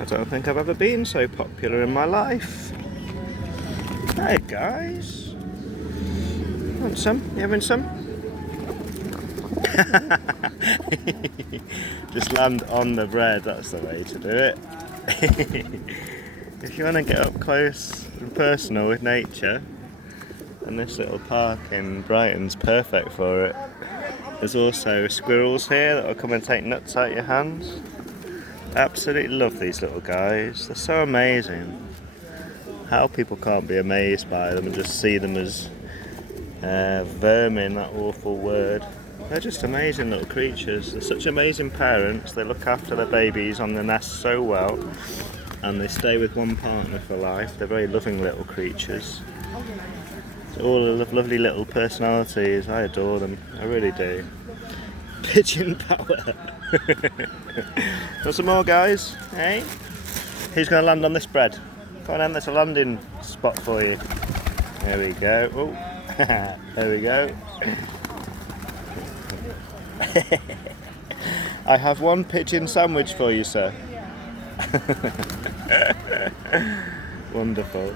I don't think I've ever been so popular in my life. Hey guys, want some? You having some? Just land on the bread, that's the way to do it. If you want to get up close and personal with nature, and this little park in Brighton's perfect for it. There's also squirrels here that will come and take nuts out your hands. Absolutely love these little guys, they're so amazing. How people can't be amazed by them and just see them as vermin, that awful word. They're just amazing little creatures. They're such amazing parents. They look after their babies on the nest so well, and they stay with one partner for life. They're very loving little creatures. All the lovely little personalities. I adore them. I really do. Pigeon power. Want some more, guys? Hey? Who's going to land on this bread? Come on then, there's a landing spot for you. There we go. Oh, there we go. I have one pigeon sandwich for you, sir. Wonderful.